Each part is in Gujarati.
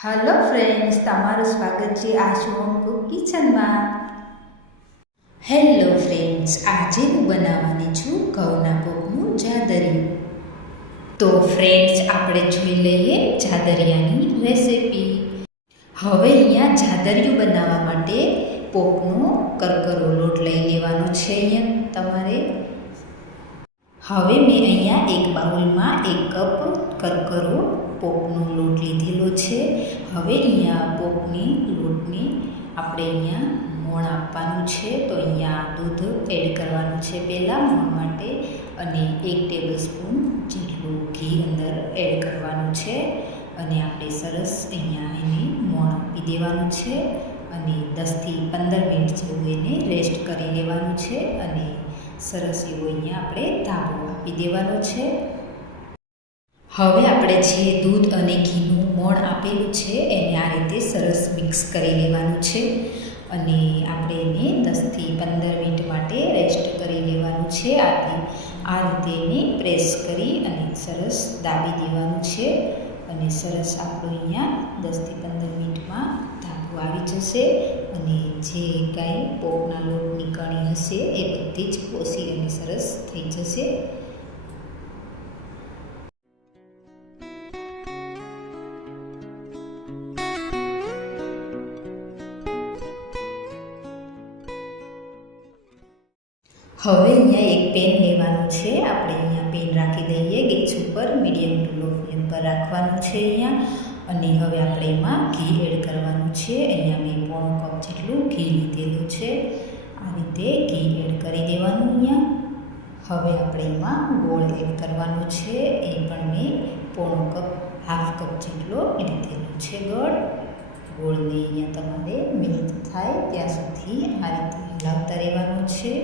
હલો ફ્રેન્ડ્સ તમારું સ્વાગત છે આ શોમ કુક કિચનમાં. હેલો ફ્રેન્ડ્સ આજે હું બનાવવાની છું ઘઉંના પોકનું જાદરિયું તો ફ્રેન્ડ્સ આપણે જોઈ લઈએ જાદરિયાની રેસિપી હવે અહીંયા જાદરિયું બનાવવા માટે પોકનો કરકરો લોટ લઈ લેવાનો છે અહીંયા તમારે. હવે મેં અહીંયા એક બાઉલમાં એક કપ કરકરો પોપનો લોટ લીધેલો છે. હવે અહીંયા પોપની લોટની આપણે અહીંયા મોણ આપવાનું છે. તો અહીંયા દૂધ એડ કરવાનું છે પહેલાં મોણ માટે અને એક ટેબલ સ્પૂન જેટલું ઘી અંદર એડ કરવાનું છે. અને આપણે સરસ અહીંયા એને મોણ આપી દેવાનું છે. અને દસથી પંદર મિનિટ જેવું એને રેસ્ટ કરી લેવાનું છે. અને સરસ એવો અહીંયા આપણે ધાબો આપી દેવાનો છે. હવે આપણે જે દૂધ અને ઘીનું મોણ આપેલું છે, એને આ રીતે સરસ મિક્સ કરી લેવાનું છે અને આપણે એને દસથી પંદર મિનિટ માટે રેસ્ટ કરી લેવાનું છે. આથી આ રીતે એને પ્રેસ કરી અને સરસ દાબી દેવાનું છે અને સરસ આપણું અહીંયા દસથી પંદર મિનિટમાં ધાબુ આવી જશે અને જે કાંઈ પોકના લોટની કણી હશે એ બધી જ પોસી અને સરસ થઈ જશે. હવે અહીંયા એક પેન લેવાનું છે. આપણે અહીંયા પેન રાખી દઈએ. ગેસ ઉપર મીડિયમ ટુ લો ફ્લેમ પર રાખવાનું છે અહીંયા. અને હવે આપણે એમાં ઘી એડ કરવાનું છે. અહીંયા મેં પોણો કપ જેટલું ઘી લીધેલું છે. આ રીતે ઘી એડ કરી દેવાનું અહીંયા. હવે આપણે એમાં ગોળ એડ કરવાનું છે. એ પણ મેં પોણો કપ હાફ કપ જેટલો લીધેલો છે ગોળ. ગોળને અહીંયા તમારે મેલ્ટ થાય. ત્યાં સુધી આ રીતે હલાવતા રહેવાનું છે.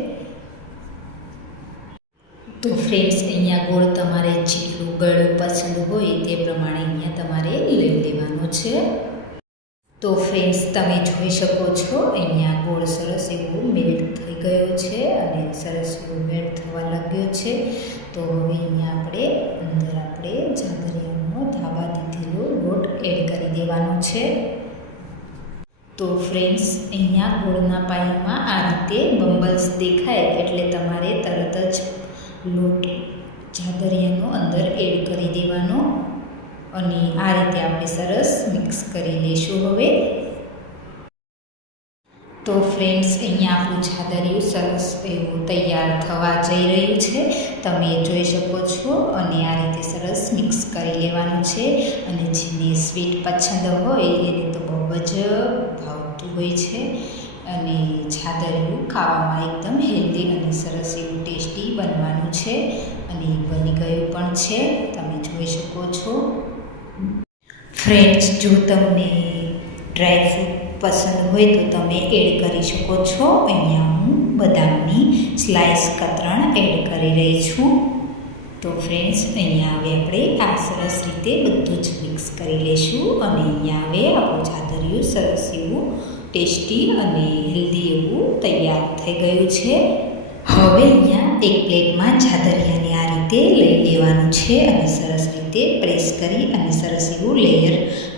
તો ફ્રેન્ડ્સ અહીંયા ગોળ તમારે જેટલું ગળું પસંદ હોય તે પ્રમાણે અહીંયા તમારે લઈ લેવાનો છે. તો ફ્રેન્ડ્સ તમે જોઈ શકો છો, અહીંયા ગોળ સરસ એવો મેલ્ટ થઈ ગયો છે અને સરસ એવો મેલ્ટ થવા લાગ્યો છે. તો હવે અહીંયા આપણે અંદર આપણે જાદરિયાનો ધાબા દીધેલો લોટ એડ કરી દેવાનો છે. તો ફ્રેન્ડ્સ અહીંયા ગોળના પાયામાં આ રીતે બમ્બલ્સ દેખાય એટલે તમારે તરત જ લોટ જાદરિયાનો અંદર એડ કરી દેવાનો અને આ રીતે આપણે સરસ મિક્સ કરી લઈશું હવે. તો ફ્રેન્ડ્સ, અહીંયા આપણું જાદરિયું સરસ એવું તૈયાર થવા જઈ રહ્યું છે. તમે જોઈ શકો છો અને આ રીતે સરસ મિક્સ કરી લેવાનું છે. અને જેને સ્વીટ પસંદ હોય એને તો બહુ જ ભાવતું હોય છે. અને છાતરિયું ખાવામાં એકદમ હેલ્ધી અને સરસ એવું ટેસ્ટી બનવાનું છે. અને બની ગયું પણ છે. તમે જોઈ શકો છો. ફ્રેન્ડ્સ જો તમને ડ્રાયફ્રૂટ પસંદ હોય તો તમે એડ કરી શકો છો. અહીંયા હું બદામની સ્લાઇસ કતરણ એડ કરી રહી છું. તો ફ્રેન્ડ્સ અહીંયા હવે આપણે આ સરસ રીતે બધું જ મિક્સ કરી લઈશું અને અહીંયા હવે આપણું ચાદરિયું સરસ એવું ટેસ્ટી અને હેલ્ધી એવું તૈયાર થઈ ગયું છે. હવે અહીંયા એક પ્લેટમાં જાદરિયાને આ રીતે લઈ લેવાનું છે અને સરસ રીતે પ્રેસ કરી અને સરસ એવું લેયર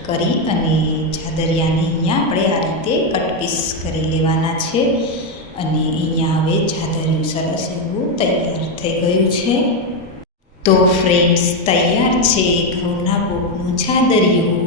કરી અને જાદરિયાને અહીંયા આપણે આ રીતે કટ પીસ કરી લેવાના છે. અને અહીંયા હવે જાદરિયું સરસ એવું તૈયાર થઈ ગયું છે. તો ફ્રેન્ડ્સ, તૈયાર છે ઘઉંના બોટનું જાદરિયું.